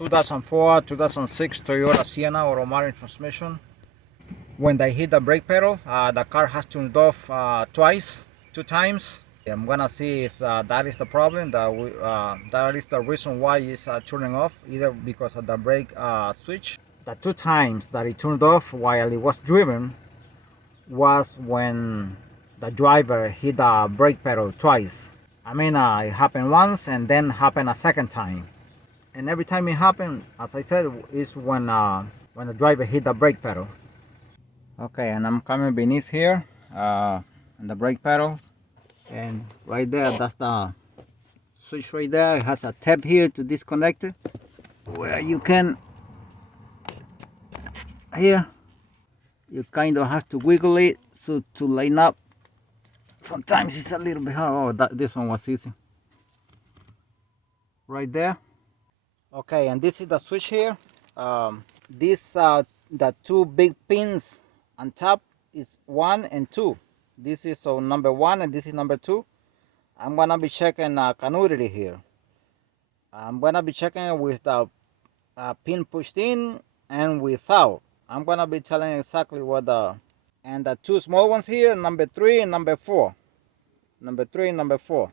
2004, 2006 Toyota Sienna automatic transmission. When they hit the brake pedal, the car has turned off two times. I'm gonna see if that is the problem. That is the reason why it's turning off, either because of the brake switch. The two times that it turned off while it was driven was when the driver hit the brake pedal twice. I mean, it happened once and then happened a second time. And every time it happened, as I said, is when the driver hit the brake pedal. Okay, and I'm coming beneath here, on the brake pedal, and right there, that's the switch right there. It has a tab here to disconnect it, where you can, here, you kind of have to wiggle it so to line up. Sometimes it's a little bit hard. Oh, this one was easy. Right there. Okay, and this is the switch here. The two big pins on top is 1 and 2. This is number 1 and this is number 2. I'm gonna be checking continuity here. I'm gonna be checking with the pin pushed in and without. I'm gonna be telling exactly what and the two small ones here, number 3 and number 4. Number 3 and number 4.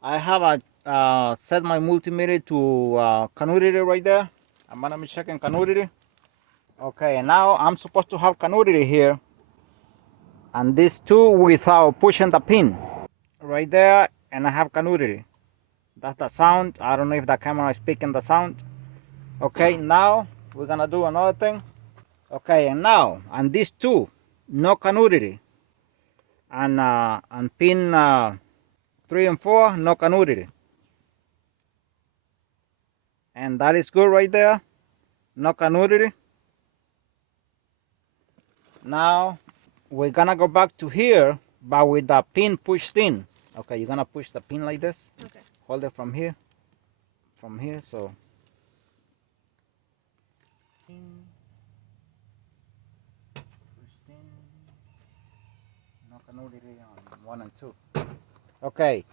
I have set my multimeter to continuity right there. I'm gonna be checking continuity. Okay, and now I'm supposed to have continuity here, and these two without pushing the pin right there, and I have continuity. That's the sound. I don't know if the camera is picking the sound. Okay, now we're gonna do another thing. Okay, and now on these two, no continuity, and on pin 3 and 4, no continuity, and that is good right there. No continuity. Now we're gonna go back to here, but with the pin pushed in. Okay, you're gonna push the pin like this. Okay. Hold it from here, so. Pushed in. No continuity on 1 and 2. Okay.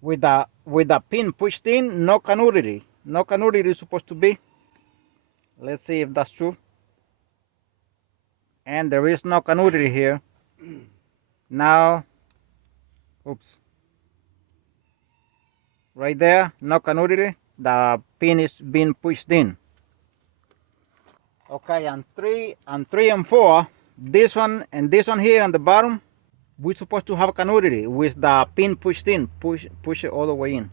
With the pin pushed in, no continuity. No continuity is supposed to be. Let's see if that's true. And there is no continuity here. Now, oops. Right there, no continuity. The pin is being pushed in. Okay, and 3 and 4, this one and this one here on the bottom, we're supposed to have continuity with the pin pushed in. Push it all the way in.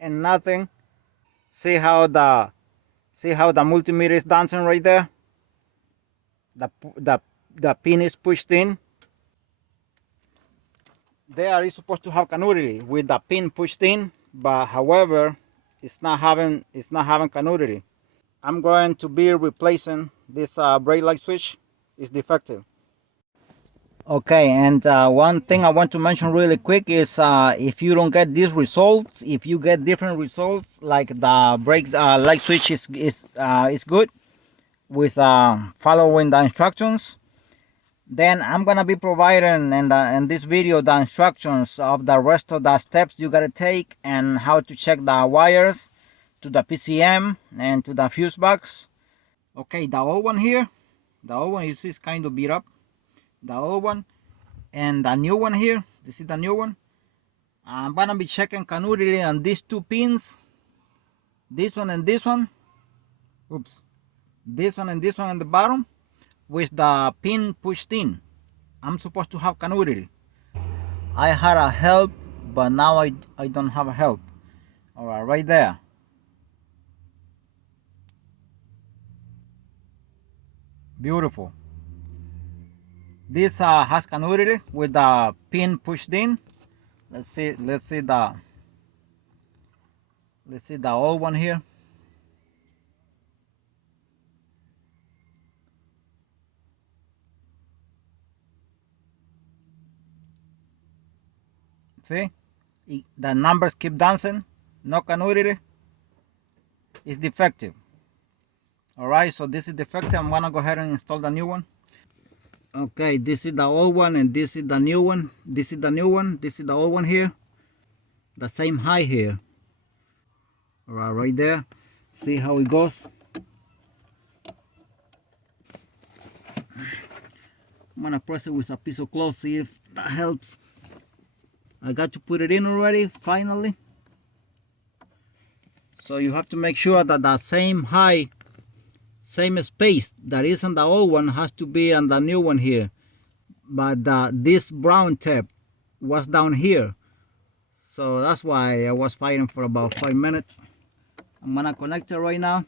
And nothing. See how the multimeter is dancing right there. The pin is pushed in. There is supposed to have continuity with the pin pushed in, but however, it's not having continuity. I'm going to be replacing this brake light switch. It's defective. Okay, and one thing I want to mention really quick is if you don't get these results, if you get different results, like the brake light switch is good with following the instructions, then I'm gonna be providing in this video the instructions of the rest of the steps you gotta take and how to check the wires to the PCM and to the fuse box. Okay, the old one here, the old one you see is kind of beat up. The old one and the new one here, this is the new one. I'm gonna be checking continuity on these two pins, this one and this one. Oops, this one and this one on the bottom with the pin pushed in. I'm supposed to have continuity. I had a help, but now I don't have a help. All right, right there. Beautiful. This has continuity with the pin pushed in. Let's see the old one here. See, the numbers keep dancing. No continuity. It's defective. All right, so this is defective. I'm gonna go ahead and install the new one. Okay, this is the old one and this is the new one. This is the new one. This is the old one here. The same height here. All right, right there. See how it goes. I'm gonna press it with a piece of cloth, see if that helps. I got to put it in already, finally. So you have to make sure that the same height, same space that is on the old one has to be on the new one here. But this brown tape was down here. So that's why I was fighting for about 5 minutes. I'm gonna connect it right now.